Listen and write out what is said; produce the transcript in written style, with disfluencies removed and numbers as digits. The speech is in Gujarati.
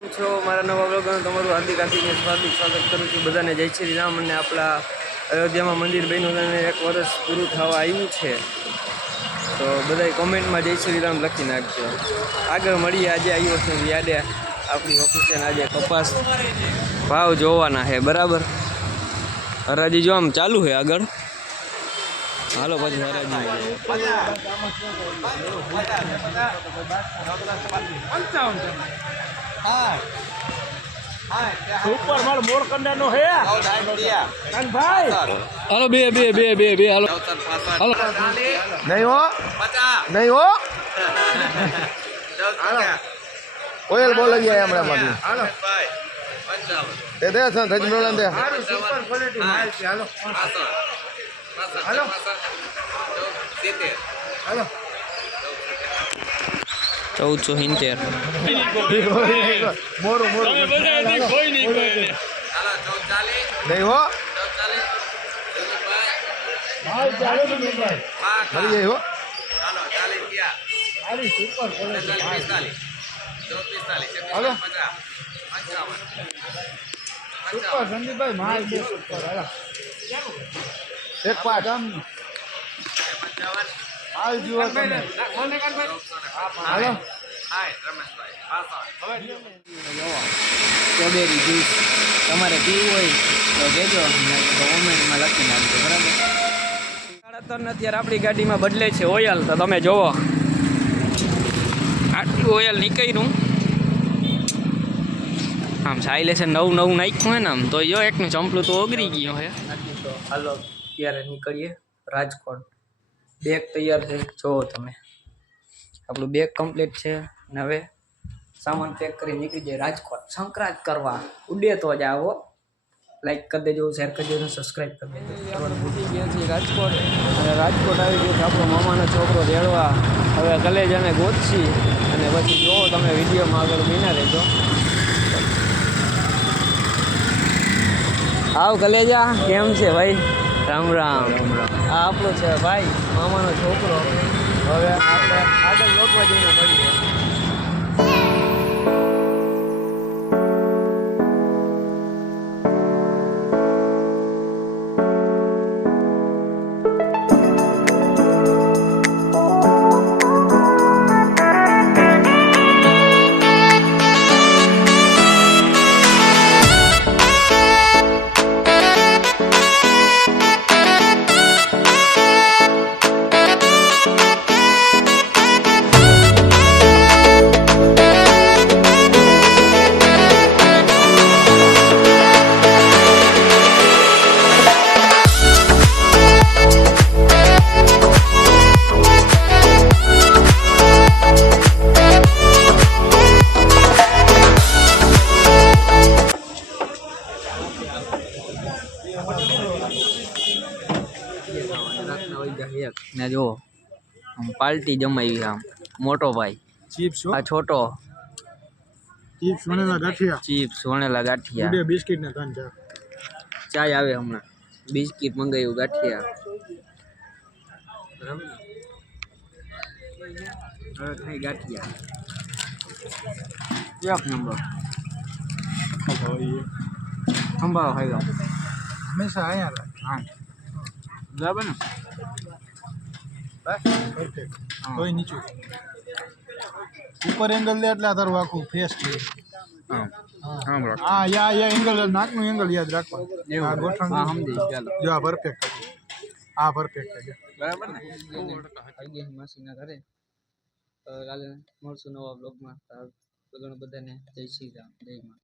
છો મારા નવા બ્લોગમાં તમારું હાર્દિક સ્વાગત કરું છું બધાને. જય શ્રી રામ. અને આપણા અયોધ્યામાં મંદિર બન્યું અને 1 વર્ષ પૂરું થવા આવ્યું છે, તો બધાય કોમેન્ટમાં જય શ્રી રામ લખી નાખજો. આગળ મળીએ. આજે આવ્યો છું યાદે આપણી ઓફિસે. આજે કપાસ ભાવ જોવાના છે, બરાબર. હરાજી જો આમ ચાલુ છે આગળ. હાલો પછી હરાજી. સુપર માલ મોરકંડા નો હે ભાઈ. હાલો બે હાલો હાલો. નહીં હો, નહીં હો. ઓયલ બોલ ગયા હમણાં માંથી. દે દે સર ધજ મેળા દે. સુપર ક્વોલિટી માલ છે. હાલો હાલો હાલો. 1470. મોરું મોરું નહીં હો. મળી જાય હો. હાલો સુપર સંદીપભાઈ માલ બે સુપર. હાલો એક પાટ હાલ જુઓ તમે. હાલો સ્ટ્રોબેરી જ્યુસ તમારે પીવું હોય તો કહેજો, કોમેન્ટમાં લખી નાખજો, બરાબર. 3:30 અત્યારે આપણી ગાડીમાં બદલે છે ઓઇલ. તો તમે જોવો આટલું ઓઇલ નીકળ્યું. આમ સાઇલેશન નવું નાખ્યું હોય ને આમ તો જો એકનું ચંપલું તો ઓગળી ગયું હે. તો હાલો અત્યારે નીકળીએ રાજકોટ. બેગ તૈયાર છે, જોવો તમે. આપણું બેગ કમ્પ્લીટ છે અને હવે સામાન પેક કરી નીકળી જાય રાજકોટ સંક્રાંત કરવા. ઉડે તો જ આવો. લાઈક કરી દેજો, શેર કરી દેજો, સબસ્ક્રાઈબ કરી દેજો. ઉડી ગયા છીએ રાજકોટ અને રાજકોટ આવી ગયો છે આપણો મામાનો છોકરો તેડવા. હવે કલેજાને ગોતશી અને પછી જોવો તમે વિડીયોમાં આગળ બિના રહેજો. આવ કલેજા, કેમ છે ભાઈ? રામ રામ. આ આપણો છે ભાઈ મામાનો છોકરો. હવે આપણે આગળ લોકમાં જઈને મળીએ. ને જો આમ પાર્ટી જમાવી. આમ મોટો ભાઈ ચિપ્સ આ છોટો. ચિપ્સ વણેલા ગાંઠિયા. ચિપ્સ વણેલા ગાંઠિયા. બે બિસ્કિટ ને 3 ચા. ચાય આવે હમણાં. બિસ્કિટ મંગાવ્યું, ગાંઠિયા. બરાબર. હવે થઈ ગાંઠિયા એક નંબર. સંભાળો ખાઈ ગયો હંમેશા અહીંયા હા બરાબર ને. પરફેક્ટ. કોઈ નીચું ઉપર એંગલ લે એટલે આ તારું આખું ફેસ છે. હા હા હા યા એંગલ નાકનું એંગલ યાદ રાખવાનું. આ ગોઠણ હા સમજી ચાલો. જો આ પરફેક્ટ. આ પરફેક્ટ છે બરાબર ને. આવી ગયા માસીના ઘરે. કાલે મળશું નવા બ્લોગમાં. બધાને જય શ્રી રામ, જય માં.